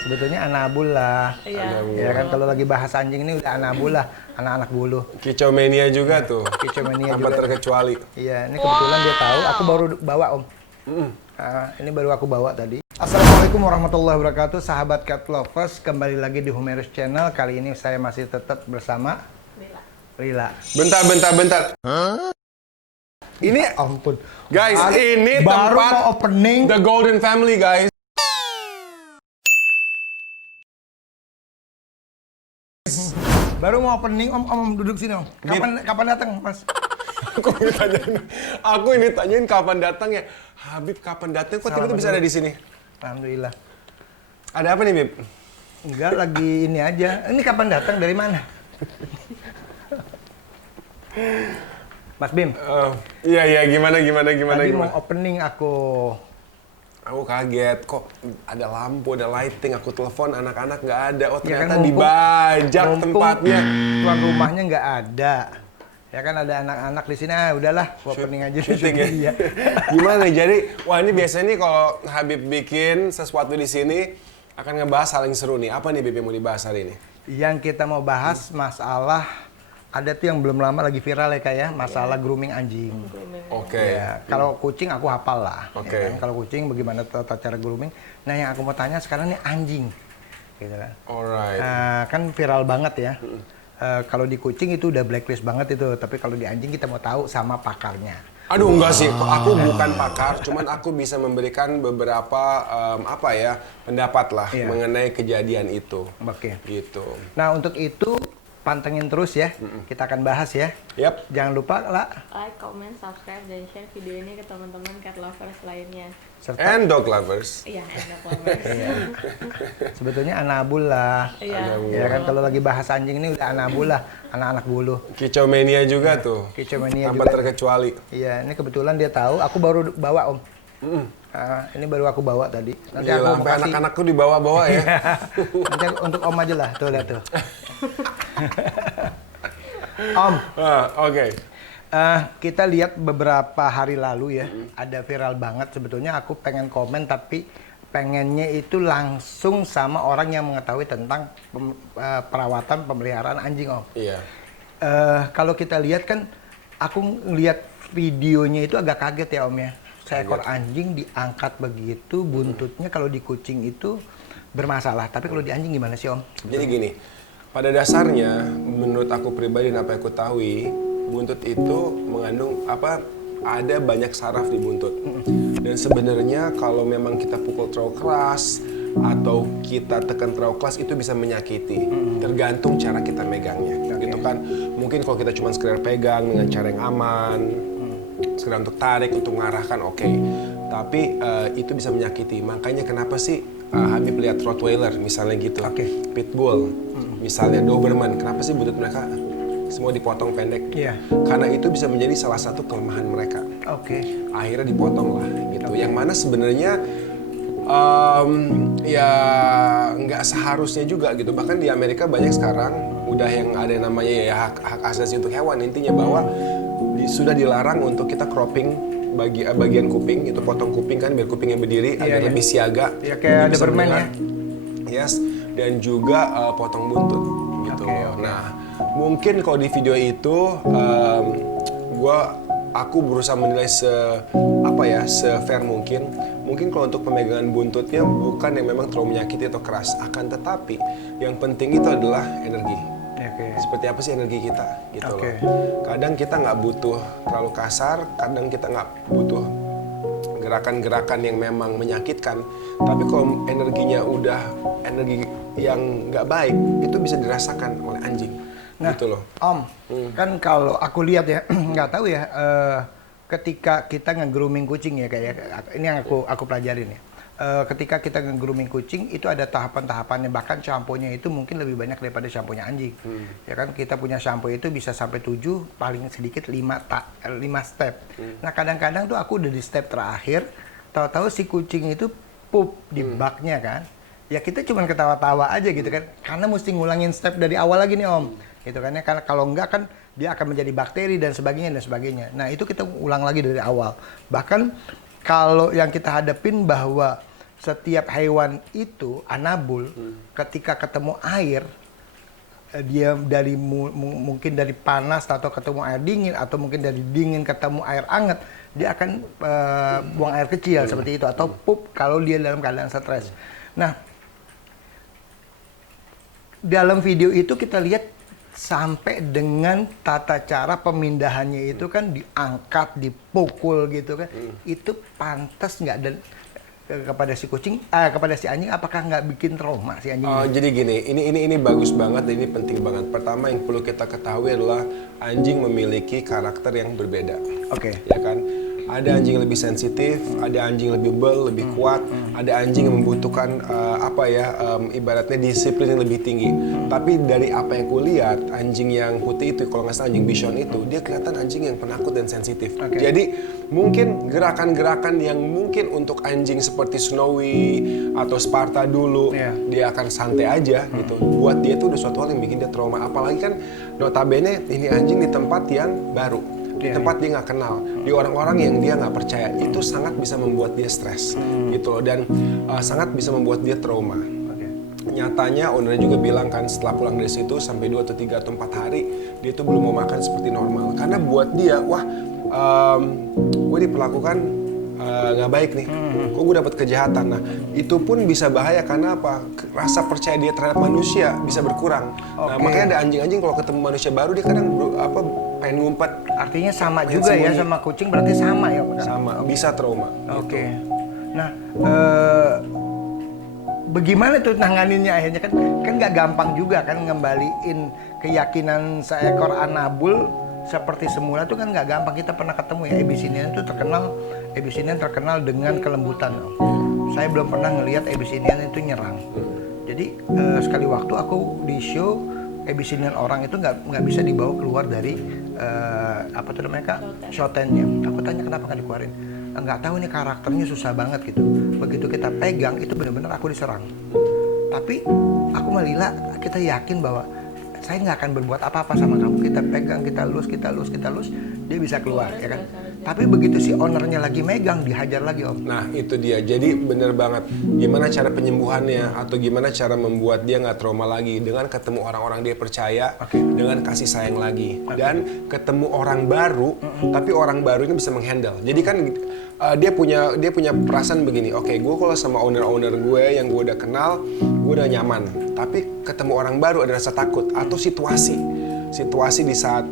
Sebetulnya anabul lah. Iya. Ya kan kalau lagi bahas anjing ini udah anabul lah, anak-anak bulu. Kicau mania juga tuh. Kicau mania Tanpa juga. terkecuali. Iya, ini kebetulan dia tahu. Aku baru bawa Om. Ini baru aku bawa tadi. Assalamualaikum warahmatullahi wabarakatuh, sahabat cat lovers. Kembali lagi di Humerus Channel. Kali ini saya masih tetap bersama Lila. Bentar. Ini Ampun. guys, ini baru tempat mau opening. The Golden Family, guys. Baru mau opening, Om duduk sini Om. Kapan datang, Mas? Aku ini tanyain kapan datang ya. Habib kapan datang? Kok tiba-tiba bisa ada di sini? Alhamdulillah. Ada apa nih, Bib? Enggak, lagi ini aja. Ini kapan datang, dari mana? Mas Bim, Iya, gimana? tadi mau opening aku. Aku kaget, kok ada lampu, ada lighting, aku telepon anak-anak nggak ada. Oh Ya ternyata kan, dibajak tempatnya. Tuan rumahnya nggak ada. Ya kan ada anak-anak di sini, udahlah opening aja. Syuting ya? Iya. Gimana nih? Jadi, wah ini biasanya nih kalau Habib bikin sesuatu di sini akan ngebahas hal yang seru nih. Apa nih Bib yang mau dibahas hari ini? Yang kita mau bahas masalah, ada tuh yang belum lama lagi viral ya kayak masalah grooming anjing. Oke. Ya, kalau kucing aku hafal lah. Oke. Ya kan? Kalau kucing bagaimana tata cara grooming. Nah yang aku mau tanya sekarang nih anjing. Gitu kan. Alright. Kan viral banget ya. Kalau di kucing itu udah blacklist banget itu. Tapi kalau di anjing kita mau tahu sama pakarnya. Aduh enggak sih, aku bukan pakar, cuman aku bisa memberikan beberapa pendapat lah Iya. mengenai kejadian itu. Oke. Gitu. Nah untuk itu pantengin terus ya. Kita akan bahas ya. Yap. Jangan lupa lah. Like, comment, subscribe, dan share video ini ke teman-teman cat lovers lainnya. Serta And dog lovers. Iya, enak lovers. sebetulnya anabul lah. Iya. Ya kan kalau lagi bahas anjing ini udah anabul lah, anak-anak bulu. Kicau mania juga tuh. Kicau mania Tanpa juga. terkecuali. Iya, ini kebetulan dia tahu. Aku baru bawa Om. Ini baru aku bawa tadi. Nanti Gila, aku mau sampai kasih. anak-anakku dibawa-bawa ya. Nanti untuk Om aja lah, tuh lihat tuh. Om, Oke. kita lihat beberapa hari lalu ya, ada viral banget. Sebetulnya aku pengen komen tapi pengennya itu langsung sama orang yang mengetahui tentang perawatan pemeliharaan anjing Om. Iya. Kalau kita lihat kan, aku ngelihat videonya itu agak kaget ya Om ya. Seekor anjing diangkat begitu, buntutnya kalau di kucing itu bermasalah. Tapi kalau di anjing gimana sih Om? Jadi gini, pada dasarnya menurut aku pribadi dan apa yang aku tahu, buntut itu mengandung ada banyak saraf di buntut. Dan sebenarnya kalau memang kita pukul terlalu keras atau kita tekan terlalu keras itu bisa menyakiti. Tergantung cara kita megangnya. Gitu kan. Mungkin kalau kita cuma sekedar pegang dengan cara yang aman, sekedar untuk tarik, untuk mengarahkan, oke. Tapi itu bisa menyakiti. Makanya kenapa sih Habib lihat Rottweiler misalnya gitu, Pitbull, misalnya Doberman, kenapa sih buntut mereka semua dipotong pendek? Iya. Karena itu bisa menjadi salah satu kelemahan mereka. Oke. Akhirnya dipotong lah gitu. Yang mana sebenarnya ya nggak seharusnya juga gitu. Bahkan di Amerika banyak sekarang udah yang ada yang namanya ya hak asasi untuk hewan. Intinya bahwa sudah dilarang untuk kita cropping bagian kuping, itu potong kuping kan biar kupingnya berdiri agar lebih siaga. Ya kayak Bisa Doberman ya. mendengar. Yes, dan juga potong buntut gitu. Nah, mungkin kalau di video itu aku berusaha menilai se-fair mungkin. Mungkin kalau untuk pemegangan buntutnya bukan yang memang terlalu menyakiti atau keras, akan tetapi yang penting itu adalah energi. Seperti apa sih energi kita gitu loh. Kadang kita nggak butuh terlalu kasar, kadang kita nggak butuh gerakan-gerakan yang memang menyakitkan. Tapi kalau energinya udah energi yang nggak baik, itu bisa dirasakan oleh anjing. Nah, gitu loh. Om, kan kalau aku lihat ya, nggak tahu ya, ketika kita nge-grooming kucing ya kayak ini yang aku pelajarin ya. Ketika kita nge-grooming kucing itu ada tahapan-tahapannya, bahkan shampoo-nya itu mungkin lebih banyak daripada shampoo-nya anjing. Ya kan kita punya shampoo itu bisa sampai 7, paling sedikit 5 step. Nah, kadang-kadang tuh aku udah di step terakhir, tahu-tahu si kucing itu pup di baknya kan. Ya kita cuma ketawa-tawa aja gitu kan. Karena mesti ngulangin step dari awal lagi nih Om. Gitu kan ya. Karena kalau enggak kan dia akan menjadi bakteri dan sebagainya dan sebagainya. Nah, itu kita ulang lagi dari awal. Bahkan kalau yang kita hadapin bahwa setiap hewan itu anabul ketika ketemu air dia dari mungkin dari panas atau ketemu air dingin atau mungkin dari dingin ketemu air hangat dia akan buang air kecil seperti itu atau pup kalau dia dalam keadaan stres. Nah, dalam video itu kita lihat sampai dengan tata cara pemindahannya itu kan diangkat, dipukul gitu kan. Itu pantas nggak dan kepada si kucing, kepada si anjing apakah nggak bikin trauma si anjing? Jadi gini, ini bagus banget dan ini penting banget. Pertama yang perlu kita ketahui adalah anjing memiliki karakter yang berbeda. Oke. Ya kan? Ada anjing yang lebih sensitif, ada anjing yang lebih bel, lebih kuat, ada anjing yang membutuhkan ibaratnya disiplin yang lebih tinggi. Tapi dari apa yang kulihat, anjing yang putih itu, kalau nggak salah anjing Bichon itu, dia kelihatan anjing yang penakut dan sensitif. Okay. Jadi mungkin gerakan-gerakan yang mungkin untuk anjing seperti Snowy atau Sparta dulu, dia akan santai aja gitu. Buat dia itu udah suatu hal yang bikin dia trauma. Apalagi kan notabene ini anjing di tempat yang baru. Di tempat dia nggak kenal, di orang-orang yang dia nggak percaya, itu sangat bisa membuat dia stres gitu loh, dan sangat bisa membuat dia trauma. Nyatanya ownernya juga bilang kan setelah pulang dari situ sampai 2 atau 3 atau 4 hari dia tuh belum mau makan seperti normal karena buat dia gue diperlakukan nggak baik nih, kok gue dapat kejahatan. Nah itu pun bisa bahaya karena apa? Rasa percaya dia terhadap manusia bisa berkurang. Nah makanya ada anjing-anjing kalau ketemu manusia baru dia kadang pengen ngumpet. Artinya sama juga ya sama kucing, berarti sama ya? Sama, bisa trauma. Oke. Nah, bagaimana tuh nanganinnya akhirnya kan nggak gampang juga kan ngembaliin keyakinan seekor anabul seperti semula tuh kan nggak gampang. Kita pernah ketemu ya Abyssinian itu terkenal dengan kelembutan. Saya belum pernah ngelihat Abyssinian itu nyerang. Jadi sekali waktu aku di show Abyssinian orang itu nggak bisa dibawa keluar dari showtennya. Aku tanya kenapa nggak dikeluarin? Nggak tahu, ini karakternya susah banget gitu. Begitu kita pegang itu benar-benar aku diserang. Tapi aku Malila kita yakin bahwa saya nggak akan berbuat apa-apa sama kamu. Kita pegang, kita lus, dia bisa keluar ya kan. Tapi begitu si ownernya lagi megang, dihajar lagi Om. Nah itu dia, jadi bener banget. Gimana cara penyembuhannya atau gimana cara membuat dia nggak trauma lagi dengan ketemu orang-orang dia percaya, dengan kasih sayang lagi, dan ketemu orang baru, tapi orang baru ini bisa menghandle. Jadi kan dia punya perasaan begini, oke, gue kalau sama owner gue yang gue udah kenal, gue udah nyaman. Tapi ketemu orang baru ada rasa takut atau situasi di saat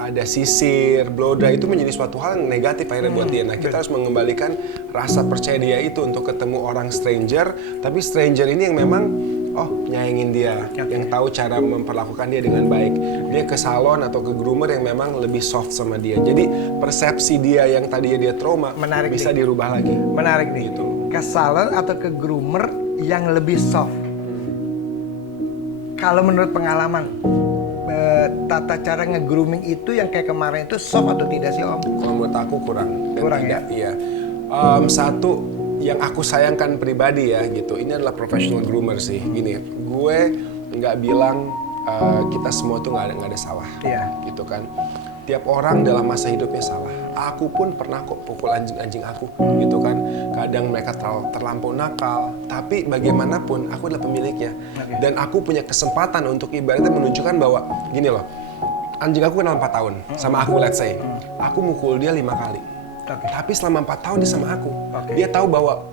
ada sisir, blow dry itu menjadi suatu hal yang negatif akhirnya buat dia. Nah kita harus mengembalikan rasa percaya dia itu untuk ketemu orang stranger, tapi stranger ini yang memang nyayangin dia, yang tahu cara memperlakukan dia dengan baik. Dia ke salon atau ke groomer yang memang lebih soft sama dia. Jadi persepsi dia yang tadinya dia trauma bisa dirubah lagi. Menarik nih. Gitu. Ke salon atau ke groomer yang lebih soft. Kalau menurut pengalaman tata cara nge-grooming itu yang kayak kemarin itu soft atau tidak sih Om? Kalau menurut aku kurang. Kurang ya? Iya. Satu yang aku sayangkan pribadi ya gitu, ini adalah professional groomer sih. Gini, gue nggak bilang kita semua tuh nggak ada salah, gitu kan. Tiap orang dalam masa hidupnya salah. Aku pun pernah kok pukul anjing aku, gitu kan. Kadang mereka terlampau nakal, tapi bagaimanapun aku adalah pemiliknya. Dan aku punya kesempatan untuk ibaratnya menunjukkan bahwa gini loh, anjing aku kenal 4 tahun sama aku, let's say. Aku mukul dia 5 kali. Tapi selama 4 tahun dia sama aku. Dia tahu bahwa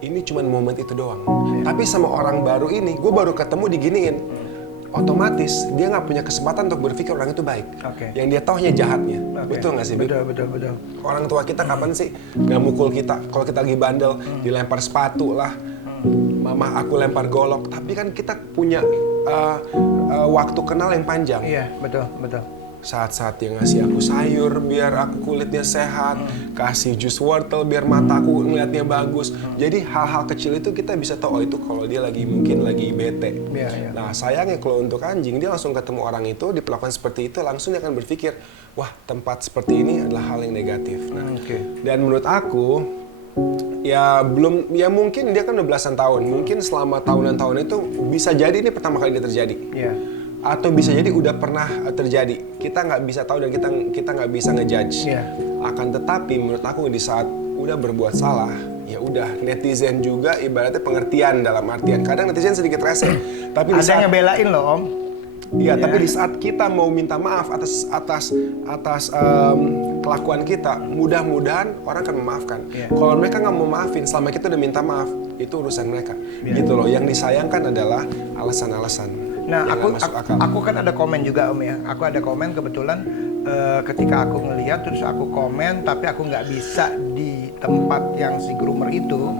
ini cuma momen itu doang. Tapi sama orang baru ini, gue baru ketemu diginiin. Otomatis dia nggak punya kesempatan untuk berpikir orang itu baik. Yang dia tahu hanya jahatnya. Betul nggak sih, Bib? Betul. Orang tua kita kapan sih nggak mukul kita? Kalau kita lagi bandel, dilempar sepatu lah. Mama aku lempar golok. Tapi kan kita punya waktu kenal yang panjang. Iya, betul. Saat-saat dia ngasih aku sayur biar aku kulitnya sehat, kasih jus wortel biar mataku ngeliatnya bagus. Jadi hal-hal kecil itu kita bisa tahu itu kalau dia mungkin lagi bete. Nah sayangnya kalau untuk anjing, dia langsung ketemu orang itu, diperlakukan seperti itu, langsung dia akan berpikir, wah tempat seperti ini adalah hal yang negatif. Nah, dan menurut aku mungkin dia kan udah belasan tahun, mungkin selama tahunan-tahun itu bisa jadi ini pertama kali ini terjadi. Atau bisa jadi udah pernah terjadi. Kita nggak bisa tahu dan kita nggak bisa ngejudge. Akan tetapi menurut aku di saat udah berbuat salah, ya udah netizen juga ibaratnya pengertian dalam artian kadang netizen sedikit rese, tapi Ada yang ngebelain loh Om. iya, tapi di saat kita mau minta maaf atas kelakuan kita, mudah-mudahan orang akan memaafkan. Kalau mereka nggak mau maafin, selama kita udah minta maaf, itu urusan mereka. Gitu loh. Yang disayangkan adalah alasan-alasan. Nah, yang nggak masuk akal. aku kan ada komen juga Om ya. Aku ada komen kebetulan ketika aku ngelihat terus aku komen, tapi aku nggak bisa di tempat yang si groomer itu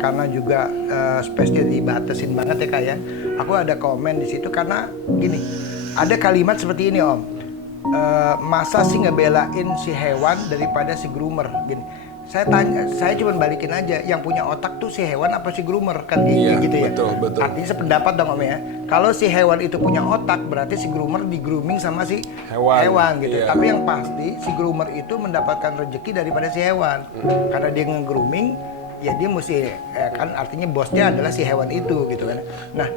karena juga space-nya dibatasin banget ya Kak ya. Aku ada komen di situ karena gini, ada kalimat seperti ini Om. Masa sih ngebelain si hewan daripada si groomer gini. Saya cuma balikin aja, yang punya otak tuh si hewan apa si groomer kan Iya, gitu ya. betul. Artinya sependapat dong Om ya. Kalau si hewan itu punya otak, berarti si groomer di grooming sama si hewan gitu. Iya. Tapi yang pasti si groomer itu mendapatkan rezeki daripada si hewan. Karena dia nge-grooming, ya dia mesti kan artinya bosnya adalah si hewan itu gitu kan. Nah,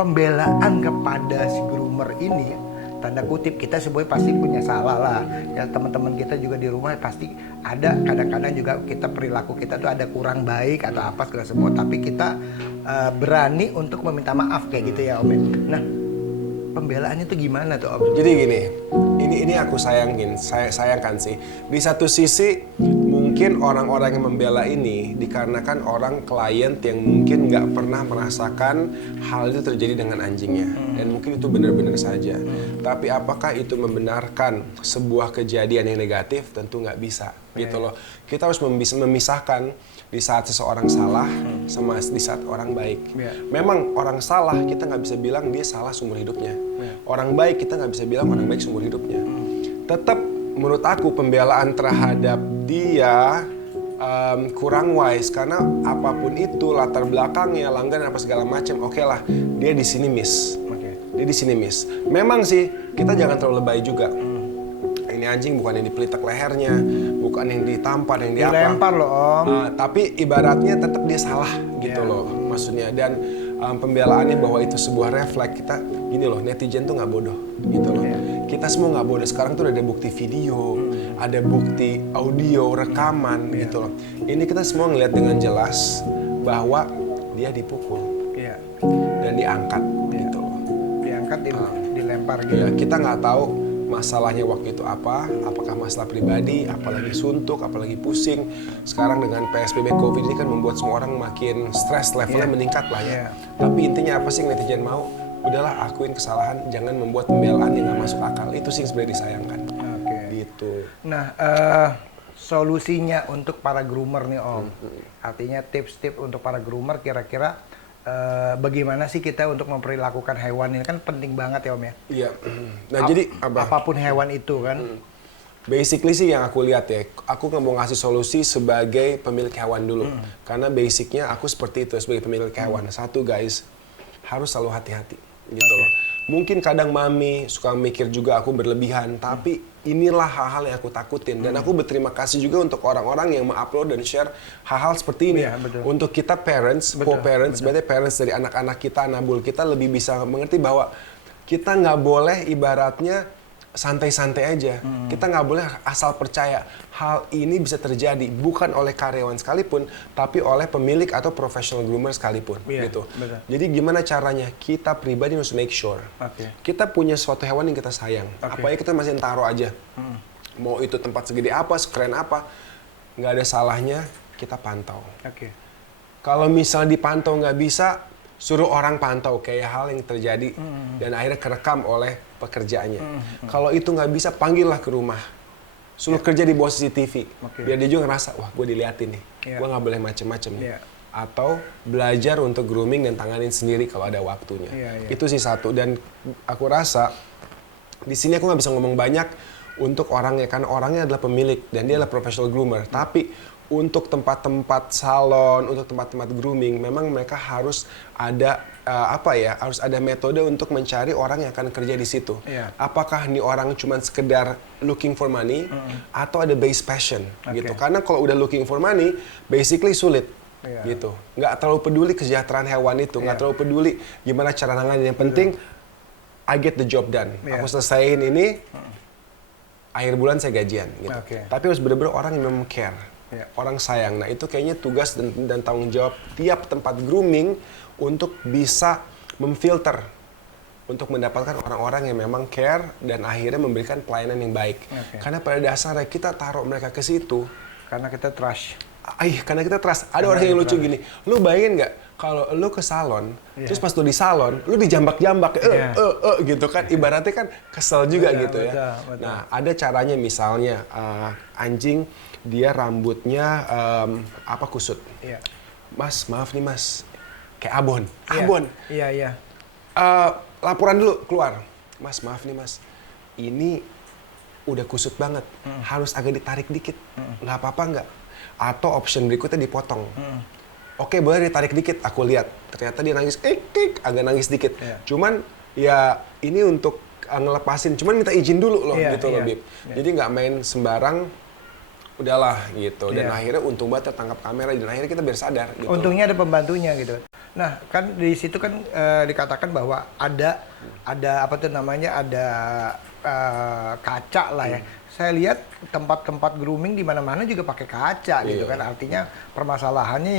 pembelaan kepada si groomer ini tanda kutip kita semuanya pasti punya salah lah ya, teman-teman kita juga di rumah pasti ada kadang-kadang juga kita perilaku kita tuh ada kurang baik atau apa segala semua, tapi kita berani untuk meminta maaf kayak gitu ya Om. Nah, pembelaannya tuh gimana tuh Om? Jadi gini, ini aku sayangkan sih. Di satu sisi mungkin orang-orang yang membela ini dikarenakan orang klien yang mungkin nggak pernah merasakan hal itu terjadi dengan anjingnya, dan mungkin itu benar-benar saja. Tapi apakah itu membenarkan sebuah kejadian yang negatif? Tentu nggak bisa, gitu loh. Kita harus memisahkan di saat seseorang salah sama di saat orang baik. Memang orang salah kita nggak bisa bilang dia salah seumur hidupnya. Orang baik kita nggak bisa bilang orang baik seumur hidupnya. Tetap menurut aku pembelaan terhadap dia kurang wise, karena apapun itu latar belakangnya, langganan apa segala macam, oke lah, dia di sini miss. Dia di sini miss. Memang sih kita jangan terlalu lebay juga. Ini anjing bukan yang dipelitak lehernya, bukan yang ditampar, yang dilempar loh Om. Tapi ibaratnya tetap dia salah gitu loh maksudnya. Dan pembelaannya bahwa itu sebuah refleks, kita gini loh, netizen tuh nggak bodoh gitu loh. Kita semua nggak bodoh. Sekarang tuh ada bukti video, ada bukti audio, rekaman gitu loh. Ini kita semua ngeliat dengan jelas bahwa dia dipukul dan diangkat gitu loh. Diangkat, dilempar gitu. Ya, kita nggak tahu masalahnya waktu itu apa, apakah masalah pribadi, apalagi suntuk, apalagi pusing. Sekarang dengan PSBB COVID ini kan membuat semua orang makin stres, levelnya meningkat lah ya. Tapi intinya apa sih yang netizen mau? Udahlah, akuin kesalahan, jangan membuat pembelaan yang nggak masuk akal. Itu sih yang sebenarnya disayangkan. Gitu. Nah, solusinya untuk para groomer nih Om. Artinya tips-tips untuk para groomer kira-kira bagaimana sih kita untuk memperlakukan hewan ini, kan penting banget ya Om ya. Iya. Nah jadi apapun hewan itu kan. Basically sih yang aku lihat ya, aku nggak mau ngasih solusi sebagai pemilik hewan dulu. Karena basicnya aku seperti itu sebagai pemilik hewan. Satu guys, harus selalu hati-hati gitu loh. Mungkin kadang mami suka mikir juga aku berlebihan, tapi inilah hal-hal yang aku takutin. Dan aku berterima kasih juga untuk orang-orang yang mengupload dan share hal-hal seperti ini. Untuk kita parents, co-parents, berarti parents dari anak-anak kita, nabul kita lebih bisa mengerti bahwa kita nggak boleh ibaratnya santai-santai aja. Kita nggak boleh asal percaya hal ini bisa terjadi bukan oleh karyawan sekalipun, tapi oleh pemilik atau professional groomer sekalipun. Gitu. Jadi gimana caranya? Kita pribadi harus make sure kita punya suatu hewan yang kita sayang. Apalagi kita masih taruh aja. Mau itu tempat segede apa, sekeren apa, nggak ada salahnya kita pantau. Kalau misal dipantau nggak bisa, suruh orang pantau kayak hal yang terjadi dan akhirnya kerekam oleh pekerjaannya. Kalau itu nggak bisa, panggillah ke rumah, suruh kerja di bawah CCTV, biar dia juga ngerasa, wah gue diliatin nih, gue nggak boleh macem-macem. Atau belajar untuk grooming dan tanganin sendiri kalau ada waktunya. Itu sih satu. Dan aku rasa di sini aku nggak bisa ngomong banyak untuk orangnya, karena orangnya adalah pemilik dan dia adalah professional groomer. Tapi untuk tempat-tempat salon, untuk tempat-tempat grooming, memang mereka harus ada harus ada metode untuk mencari orang yang akan kerja di situ. Apakah nih orang cuma sekedar looking for money atau ada base passion gitu. Karena kalau udah looking for money, basically sulit. Gitu. Nggak terlalu peduli kesejahteraan hewan itu, nggak terlalu peduli gimana cara nanganin. Yang penting I get the job done. Aku selesaiin ini, akhir bulan saya gajian gitu. Tapi harus bener-bener orang yang memang care. orang sayang. Nah itu kayaknya tugas dan tanggung jawab tiap tempat grooming untuk bisa memfilter, untuk mendapatkan orang-orang yang memang care dan akhirnya memberikan pelayanan yang baik. Karena pada dasarnya kita taruh mereka ke situ Karena kita trust. karena kita trust. Ada orang yang lucu gini, lu bayangin nggak kalau lu ke salon, terus pas lu di salon, lu dijambak-jambak, gitu kan, ibaratnya kan kesel juga gitu ya. Betul. Nah, ada caranya misalnya anjing dia rambutnya kusut. Iya. Mas, maaf nih mas, kayak abon. Iya. Laporan dulu keluar. Mas, maaf nih mas, ini udah kusut banget, harus agak ditarik dikit, nggak apa-apa nggak? Atau option berikutnya dipotong. Oke, boleh ditarik dikit, aku lihat. Ternyata dia nangis, agak nangis dikit. Cuman ya ini untuk ngelepasin, cuman minta izin dulu loh gitu loh, Bib. Jadi nggak main sembarang, udahlah gitu. Dan akhirnya untung banget tertangkap kamera dan akhirnya kita bersadar gitu. Untungnya ada pembantunya gitu. Nah, kan di situ kan dikatakan bahwa ada apa tuh namanya, ada kaca lah ya. Saya lihat tempat-tempat grooming di mana-mana juga pakai kaca gitu kan. Artinya permasalahannya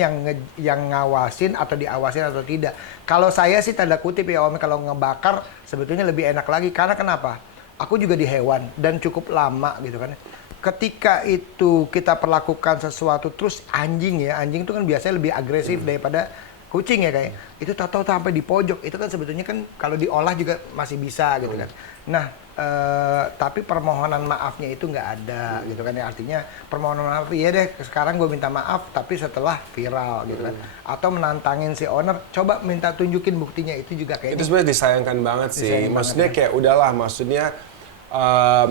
yang ngawasin atau diawasin atau tidak. Kalau saya sih tanda kutip ya Om, kalau ngebakar sebetulnya lebih enak lagi. Karena kenapa? Aku juga di hewan dan cukup lama gitu kan. Ketika itu kita perlakukan sesuatu terus anjing itu kan biasanya lebih agresif daripada kucing ya kayak. Itu tahu-tahu sampai di pojok. Itu kan sebetulnya kan kalau diolah juga masih bisa gitu kan. Nah, tapi permohonan maafnya itu nggak ada gitu kan ya. Artinya permohonan maaf ya deh sekarang gue minta maaf tapi setelah viral gitu kan. Atau menantangin si owner, coba minta tunjukin buktinya, itu juga kayak itu sebenarnya disayangkan banget sih. Maksudnya kayak udahlah, maksudnya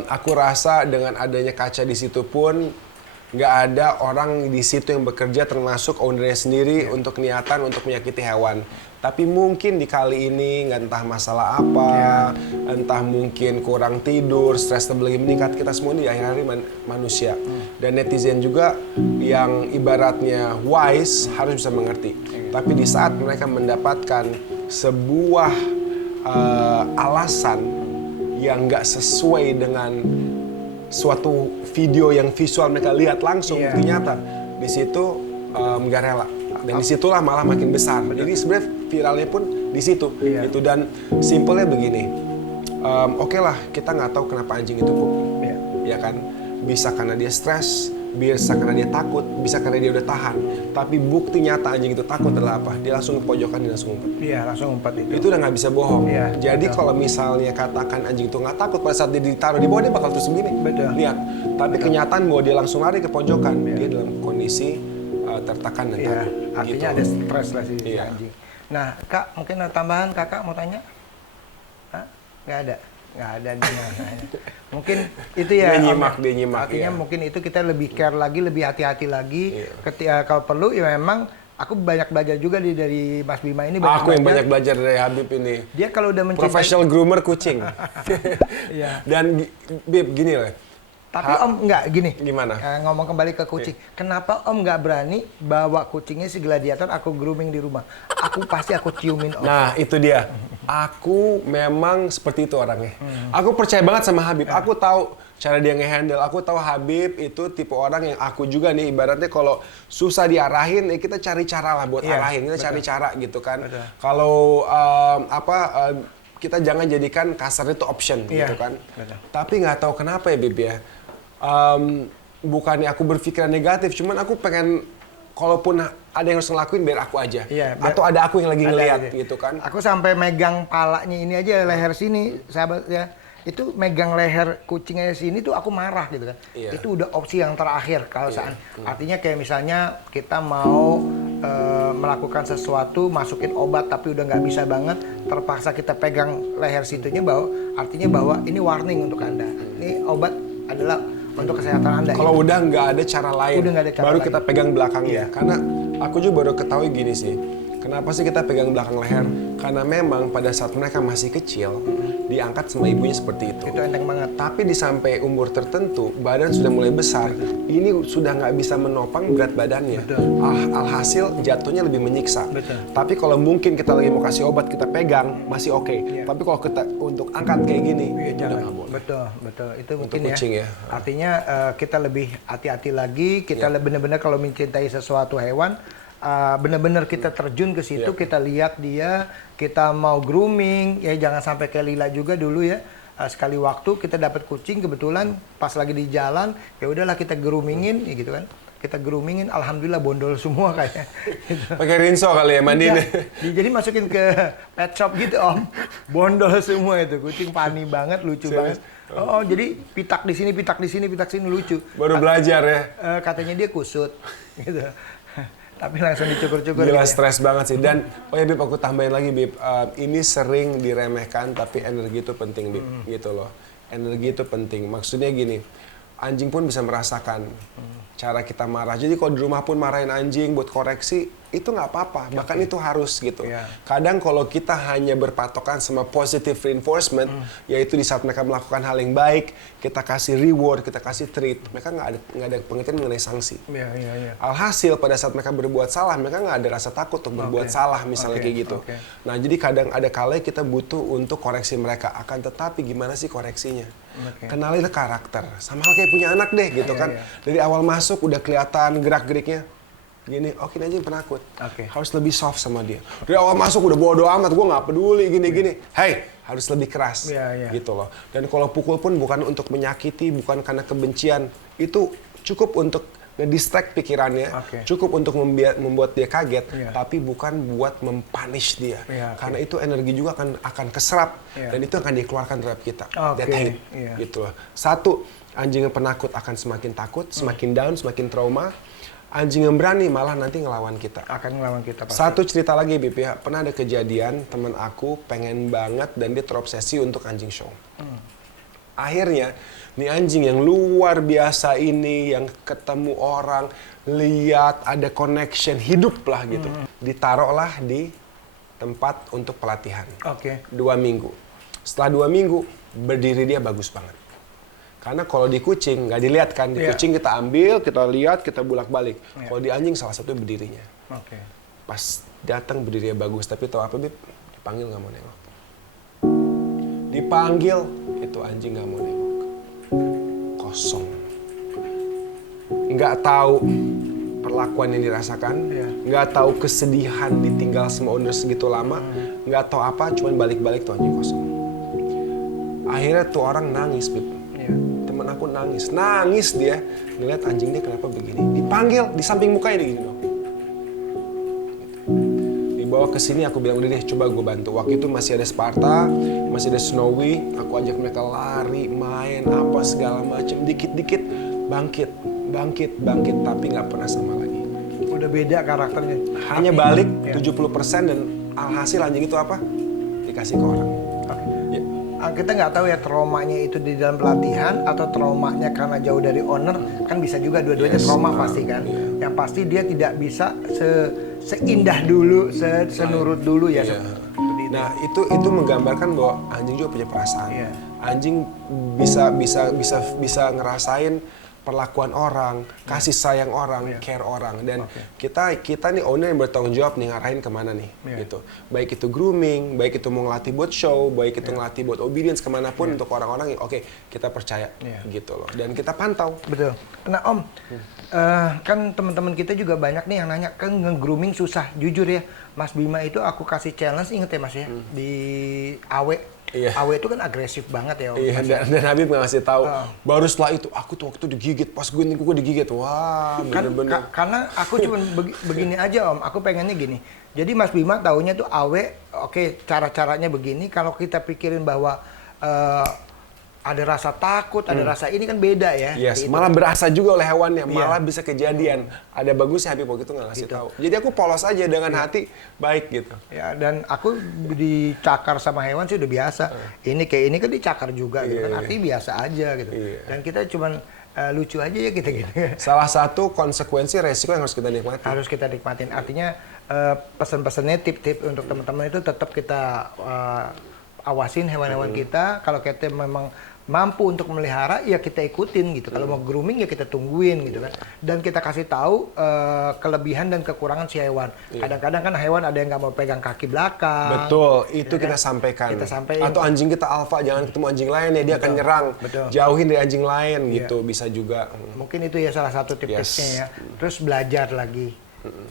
aku rasa dengan adanya kaca di situ pun nggak ada orang di situ yang bekerja termasuk ownernya sendiri untuk niatan untuk menyakiti hewan. Tapi mungkin di kali ini nggak entah masalah apa, entah mungkin kurang tidur, stres lagi meningkat, kita semua di akhir hari manusia. Dan netizen juga yang ibaratnya wise harus bisa mengerti. Tapi di saat mereka mendapatkan sebuah alasan yang nggak sesuai dengan suatu video yang visual mereka lihat langsung, bukti nyata, di situ nggak rela. Dan disitulah malah makin besar. Jadi sebenarnya viralnya pun di situ. Itu dan simpelnya begini. Oke lah, kita nggak tahu kenapa anjing itu pup. Ya kan? Bisa karena dia stres, bisa karena dia takut, bisa karena dia udah tahan. Tapi bukti nyata anjing itu takut adalah apa? Dia langsung ke pojokan, dia langsung ngumpet. Iya, langsung ngumpet itu. Itu udah nggak bisa bohong. Jadi betul. kalau misalnya katakan anjing itu nggak takut, pada saat dia ditaruh di bawah dia bakal terus begini. Betul. Lihat. Tapi kenyataan bahwa dia langsung lari ke pojokan, dia dalam kondisi tertekan dan takut. Artinya gitu. ada stres lah si anjing. Nah, Kak, mungkin ada tambahan Kakak mau tanya? Hah? Nggak ada? Nggak ada nih. Mungkin itu ya. Dia nyimak. Artinya mungkin itu kita lebih care lagi, lebih hati-hati lagi. Ketika kalau perlu ya memang aku banyak belajar juga dari Mas Bima ini. Aku yang banyak belajar dari Habib ini. Dia kalau udah mencintai. Professional groomer kucing. Dan Bib, gini lah. Tapi Om nggak gini. Gimana? Ngomong kembali ke kucing. Kenapa Om nggak berani bawa kucingnya si gladiator aku grooming di rumah? Aku pasti aku ciumin Om. Nah, itu dia. Aku memang seperti itu orangnya. Aku percaya banget sama Habib. Aku tahu cara dia ngehandle. Aku tahu Habib itu tipe orang yang aku juga nih ibaratnya kalau susah diarahin, kita cari cara lah buat arahin. Kita cari cara gitu kan. Kalau kita jangan jadikan kasarnya itu option gitu kan. Tapi nggak tahu kenapa ya Bib ya. Bukannya aku berpikiran negatif, cuman aku pengen kalaupun ada yang harus ngelakuin biar aku aja. Atau ada aku yang lagi ngeliat gitu kan. Aku sampai megang palanya ini aja, leher sini, sahabat ya. Itu megang leher kucingnya sini tuh aku marah gitu kan. Itu udah opsi yang terakhir kalau artinya kayak misalnya kita mau melakukan sesuatu, masukin obat tapi udah nggak bisa banget, terpaksa kita pegang leher situnya artinya bahwa ini warning untuk Anda. Ini obat adalah untuk kesehatan Anda. Kalau udah nggak ada cara lain, baru kita pegang belakangnya. Karena aku juga baru ketahui gini sih, Kenapa sih kita pegang belakang leher? Karena memang pada saat mereka masih kecil, diangkat sama ibunya seperti itu. Itu enteng banget. Tapi di sampai umur tertentu, badan sudah mulai besar. Ini sudah nggak bisa menopang berat badannya. Alhasil jatuhnya lebih menyiksa. Betul. Tapi kalau mungkin kita lagi mau kasih obat, kita pegang, masih oke. Tapi kalau kita untuk angkat kayak gini, itu udah nggak boleh. Betul. Itu Untuk mungkin kucing ya. Artinya kita lebih hati-hati lagi. Kita benar-benar kalau mencintai sesuatu hewan, benar-benar kita terjun ke situ, kita lihat dia, kita mau grooming, ya jangan sampai kayak Lila juga dulu ya. Sekali waktu kita dapat kucing, kebetulan pas lagi di jalan, ya udahlah kita groomingin, ya gitu kan. Kita groomingin, alhamdulillah bondol semua kayaknya. Gitu. Pakai rinso kali ya mandiin. Jadi masukin ke pet shop gitu Om, bondol semua itu, kucing funny banget, lucu banget. Oh, jadi pitak di sini, pitak di sini, pitak sini lucu. Baru belajar ya. Katanya dia kusut, gitu. Tapi langsung dicukur-cukur. Gila, gitu. stres banget sih. Dan oh ya Bib, aku tambahin lagi Bib, ini sering diremehkan tapi energi itu penting Bib, gitu loh. Energi itu penting. Maksudnya gini, anjing pun bisa merasakan cara kita marah. Jadi kalau di rumah pun marahin anjing buat koreksi, itu nggak apa-apa. Bahkan itu harus gitu. Kadang kalau kita hanya berpatokan sama positive reinforcement, yaitu di saat mereka melakukan hal yang baik, kita kasih reward, kita kasih treat, mereka nggak ada pengertian mengenai sanksi. Alhasil pada saat mereka berbuat salah, mereka nggak ada rasa takut untuk berbuat salah, misalnya kayak gitu. Nah, jadi kadang ada kalanya kita butuh untuk koreksi mereka. Akan tetapi gimana sih koreksinya? Kenalin karakter, sama hal kayak punya anak deh gitu kan. Dari awal masuk udah kelihatan gerak-geriknya. Gini, oke ini anjing penakut. Harus lebih soft sama dia. Dari awal masuk udah bodo amat, gue nggak peduli gini-gini. Hey, harus lebih keras, gitu loh. Dan kalau pukul pun bukan untuk menyakiti, bukan karena kebencian. Itu cukup untuk nge-distract pikirannya, cukup untuk membuat dia kaget, tapi bukan buat mempunish dia. Karena itu energi juga akan keserap, dan itu akan dikeluarkan terhadap kita. That hate, gitu loh. Satu, anjing yang penakut akan semakin takut, semakin down, semakin trauma. Anjing yang berani malah nanti ngelawan kita. Akan ngelawan kita pasti. Satu cerita lagi Bip ya, pernah ada kejadian teman aku pengen banget dan dia terobsesi untuk anjing show. Akhirnya, nih anjing yang luar biasa ini, yang ketemu orang, lihat ada connection, hidup lah gitu. Ditaruhlah di tempat untuk pelatihan. 2 minggu. Setelah 2 minggu, berdiri dia bagus banget. Karena kalau di kucing nggak dilihat kan, di kucing kita ambil, kita lihat, kita bolak-balik. Kalau di anjing salah satu berdirinya. Pas datang berdirinya bagus, tapi tahu apa Bib? Dipanggil nggak mau nengok. Dipanggil, itu anjing nggak mau nengok. Kosong. Nggak tahu perlakuan yang dirasakan, nggak tahu kesedihan ditinggal sama owner segitu lama, nggak tahu apa, cuman balik-balik tuh anjing kosong. Akhirnya tuh orang nangis Bib. Temen aku nangis dia ngeliat anjing dia kenapa begini. Dipanggil di samping mukanya dia gini dong. Gitu. Dibawa ke sini aku bilang udah deh coba gue bantu. Waktu itu masih ada Sparta, masih ada Snowy. Aku ajak mereka lari, main apa segala macam. Dikit-dikit bangkit, tapi nggak pernah sama lagi. Udah beda karakternya. Hanya balik 70% dan alhasil anjing itu apa? Dikasih ke orang. Kita nggak tahu ya traumanya itu di dalam pelatihan atau traumanya karena jauh dari owner, kan bisa juga dua-duanya trauma pasti kan. Yang pasti dia tidak bisa seindah dulu, senurut dulu ya. Nah itu menggambarkan bahwa anjing juga punya perasaan. Anjing bisa ngerasain perlakuan orang, kasih sayang orang, care orang, dan kita nih owner yang bertanggung jawab nih ngarahin kemana nih, gitu. Baik itu grooming, baik itu mau ngelatih buat show, baik itu ngelatih buat obedience kemanapun untuk orang-orang yang oke, kita percaya, gitu loh. Dan kita pantau. Betul. Nah Om, kan teman-teman kita juga banyak nih yang nanya, kan nge-grooming susah, jujur ya. Mas Bima itu aku kasih challenge, inget ya Mas ya, di Awe. Awe itu kan agresif banget ya Om. Dan Habib nggak ngasih tahu. Baru setelah itu, aku tuh waktu itu digigit, pas gue digigit. Wah, bener-bener. Karena aku cuma begini aja Om, aku pengennya gini. Jadi Mas Bima taunya tuh Awe, oke, cara-caranya begini. Kalau kita pikirin bahwa ada rasa takut, ada rasa ini kan beda ya. Malah berasa juga oleh hewannya, malah bisa kejadian. Ada bagusnya Habib waktu itu nggak ngasih tahu. Jadi aku polos aja dengan hati baik gitu. Ya, dan aku dicakar sama hewan sih udah biasa. Ini kayak ini kan dicakar juga gitu kan, artinya biasa aja gitu. Dan kita cuman lucu aja ya kita gitu. Salah satu konsekuensi resiko yang harus kita nikmatin. Harus kita nikmatin. Artinya pesan-pesannya, tip-tip untuk teman-teman itu tetap kita awasin hewan-hewan kita. Kalau kita memang mampu untuk memelihara, ya kita ikutin gitu. Kalau mau grooming ya kita tungguin gitu kan. Dan kita kasih tahu kelebihan dan kekurangan si hewan. Kadang-kadang kan hewan ada yang nggak mau pegang kaki belakang. Betul, itu Ya kita kan? sampaikan. Kita sampaikan. Atau anjing kita alfa, jangan ketemu anjing lain ya, dia akan nyerang. Betul. Jauhin dari anjing lain gitu, bisa juga. Mungkin itu ya salah satu tips-tipsnya ya. Terus belajar lagi.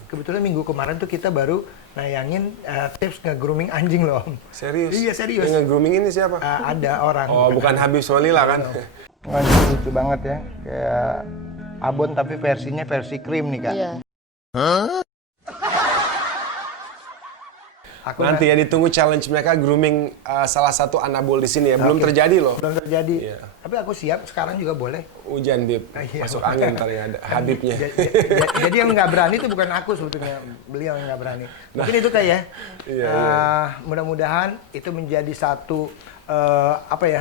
Kebetulan minggu kemarin tuh kita baru nayangin tips nge-grooming anjing loh. Serius? Iya, serius. Yang grooming ini siapa? Ada orang. Oh, bukan Habib Solila kan? Wah, ini lucu banget ya. Kayak abon tapi versinya versi krim nih, Kak. Iya. Aku Nanti ya ditunggu challenge mereka grooming salah satu anabol di sini ya. Belum terjadi loh. belum terjadi. Iya. Tapi aku siap sekarang juga boleh. Hujan, Bib. Iya. Masuk angin ntar ya ada Habibnya. Jadi yang nggak berani itu bukan aku sebetulnya, beliau yang nggak berani. Mungkin itu Kak ya. Iya, Mudah-mudahan itu menjadi satu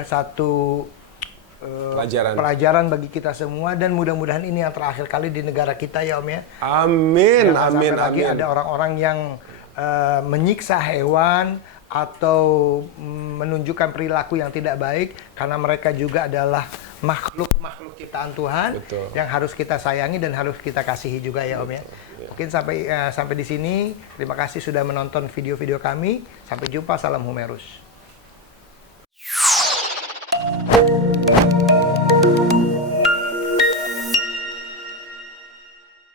satu pelajaran bagi kita semua, dan mudah-mudahan ini yang terakhir kali di negara kita ya Om ya. Amin, Jangan amin, sampai lagi amin. ada orang-orang yang menyiksa hewan atau menunjukkan perilaku yang tidak baik, karena mereka juga adalah makhluk ciptaan Tuhan. Betul. Yang harus kita sayangi dan harus kita kasihi juga ya Om ya. Mungkin sampai di sini. Terima kasih sudah menonton video-video kami. Sampai jumpa, salam Humerus.